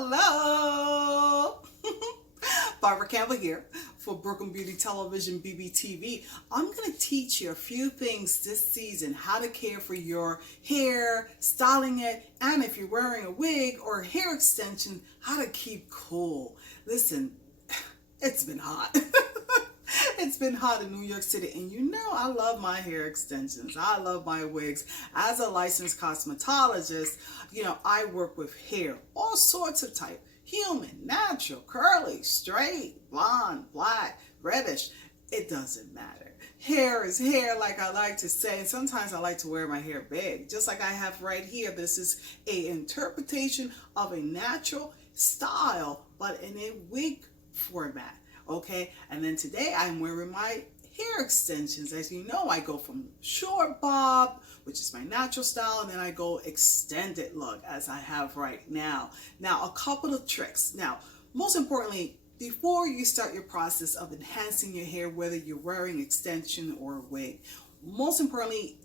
Hello! Barbara Campbell here for Brooklyn Beauty Television BBTV. I'm going to teach you a few things this season, how to care for your hair, styling it, and if you're wearing a wig or a hair extension, how to keep cool. Listen, it's been hot. It's been hot in New York City, and you know I love my hair extensions. I love my wigs. As a licensed cosmetologist, you know, I work with hair, all sorts of type. Human, natural, curly, straight, blonde, black, reddish. It doesn't matter. Hair is hair, like I like to say, and sometimes I like to wear my hair big. Just like I have right here, this is an interpretation of a natural style, but in a wig format. Okay, and then today I'm wearing my hair extensions. As you know, I go from short bob, which is my natural style, and then I go extended look as I have right now. Now, a couple of tricks. Now, most importantly, before you start your process of enhancing your hair, whether you're wearing extension or wig, most importantly,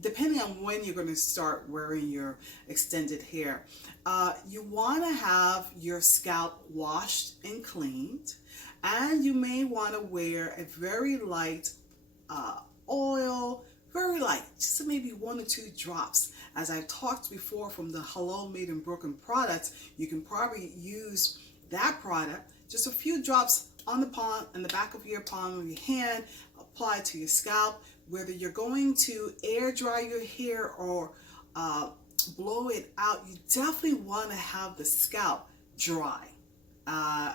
depending on when you're going to start wearing your extended hair, you want to have your scalp washed and cleaned. And you may want to wear a very light oil, very light, just maybe 1 or 2 drops. As I've talked before from the Hello Made in Brooklyn products, you can probably use that product, just a few drops on the palm, in the back of your palm of your hand, apply it to your scalp. Whether you're going to air dry your hair or blow it out, you definitely want to have the scalp dry.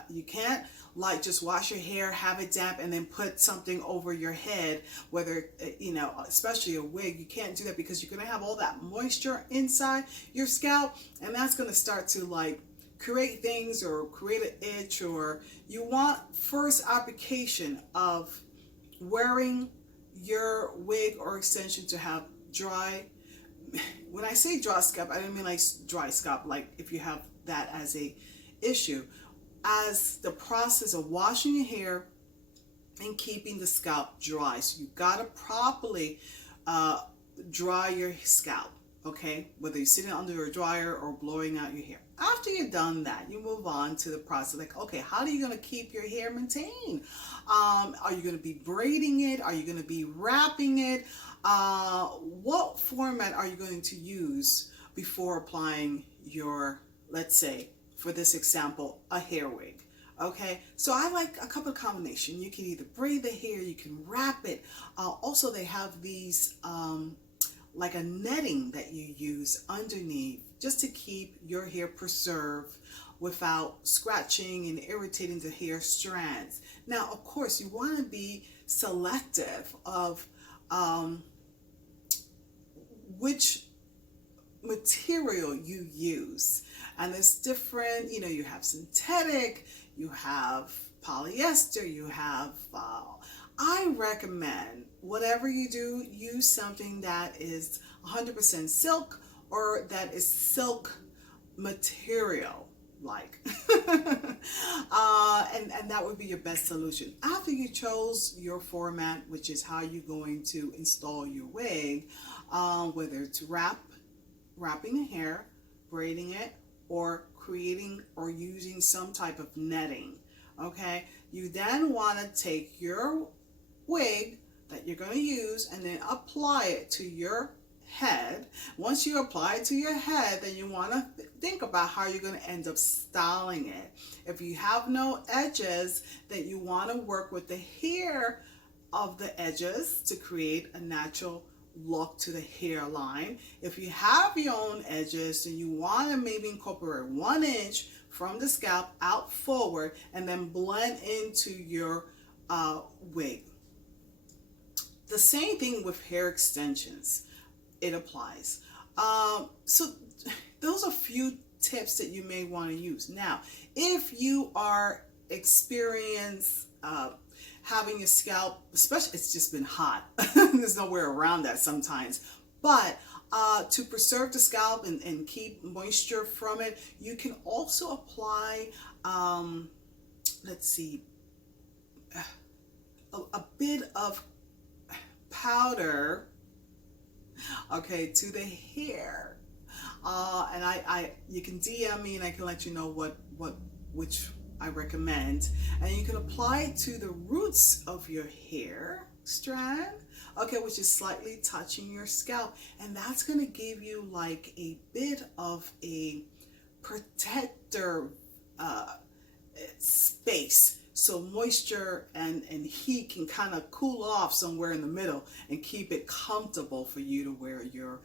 You can't like just wash your hair, have it damp, and then put something over your head, whether, you know, especially a wig. You can't do that because you're going to have all that moisture inside your scalp, and that's going to start to like create things or create an itch. Or you want first application of wearing your wig or extension to have dry. When I say dry scalp, I don't mean like dry scalp, like if you have that as a issue. As the process of washing your hair and keeping the scalp dry. So you got to properly dry your scalp, okay? Whether you're sitting under a dryer or blowing out your hair. After you've done that, you move on to the process like, okay, how are you going to keep your hair maintained? Are you going to be braiding it? Are you going to be wrapping it? What format are you going to use before applying your, let's say, for this example, a hair wig? Okay, so I like a couple of combinations. You can either braid the hair, you can wrap it. Also, they have these like a netting that you use underneath just to keep your hair preserved without scratching and irritating the hair strands. Now, of course, you want to be selective of which material you use. And there's different, you know, you have synthetic, you have polyester, you have, I recommend whatever you do, use something that is 100% silk or that is silk material like. And that would be your best solution. After you chose your format, which is how you're going to install your wig, whether it's wrapping the hair, braiding it, or creating or using some type of netting, okay? You then want to take your wig that you're going to use and then apply it to your head. Once you apply it to your head, then you want to think about how you're going to end up styling it. If you have no edges, then you want to work with the hair of the edges to create a natural look to the hairline. If you have your own edges and you want to maybe incorporate 1 inch from the scalp out forward and then blend into your wig. The same thing with hair extensions, it applies. So those are a few tips that you may want to use. Now, if you are experienced having your scalp, especially it's just been hot, there's nowhere around that sometimes, but to preserve the scalp and keep moisture from it, you can also apply, let's see, a bit of powder, okay, to the hair. And you can DM me and I can let you know which I recommend. And you can apply it to the roots of your hair strand, okay, which is slightly touching your scalp. And that's going to give you like a bit of a protector space, so moisture and heat can kind of cool off somewhere in the middle and keep it comfortable for you to wear your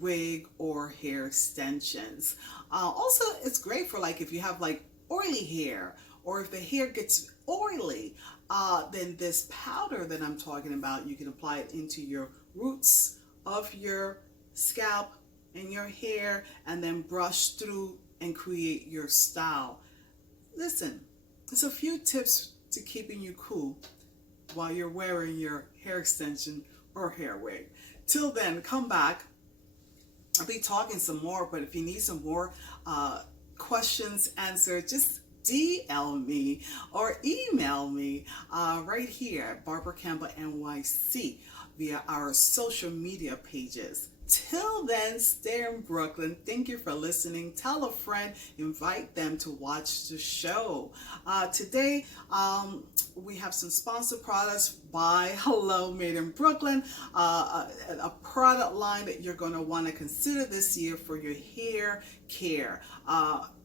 wig or hair extensions. Also, it's great for like if you have like oily hair, or if the hair gets oily, then this powder that I'm talking about, you can apply it into your roots of your scalp and your hair, and then brush through and create your style. Listen, it's a few tips to keeping you cool while you're wearing your hair extension or hair wig. Till then, come back. I'll be talking some more, but if you need some more questions answered, just DL me or email me right here at Barbara Campbell NYC via our social media pages. Till then, stay in Brooklyn. Thank you for listening. Tell a friend, invite them to watch the show. Today, we have some sponsored products by Hello Made in Brooklyn, a product line that you're going to want to consider this year for your hair care.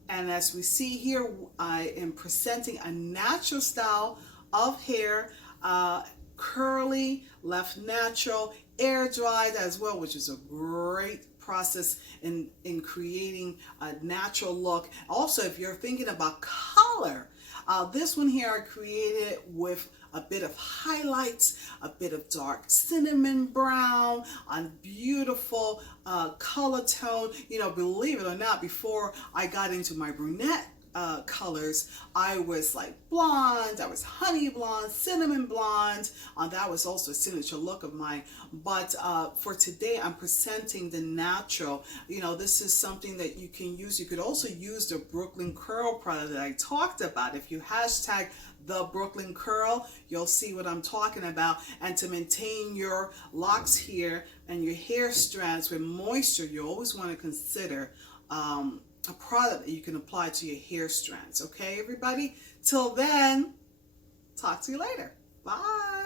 And as we see here, I am presenting a natural style of hair, curly, left natural, air dried as well, which is a great process in creating a natural look. Also, if you're thinking about color, this one here I created with a bit of highlights, a bit of dark cinnamon brown, a beautiful color tone. You know, believe it or not, before I got into my brunette colors, I was like blonde, I was honey blonde, cinnamon blonde. That was also a signature look of mine. But for today, I'm presenting the natural. You know, this is something that you can use. You could also use the Brooklyn Curl product that I talked about. If you hashtag the Brooklyn Curl, you'll see what I'm talking about. And to maintain your locks here and your hair strands with moisture, you always want to consider a product that you can apply to your hair strands. Okay, everybody? Till then, talk to you later. Bye.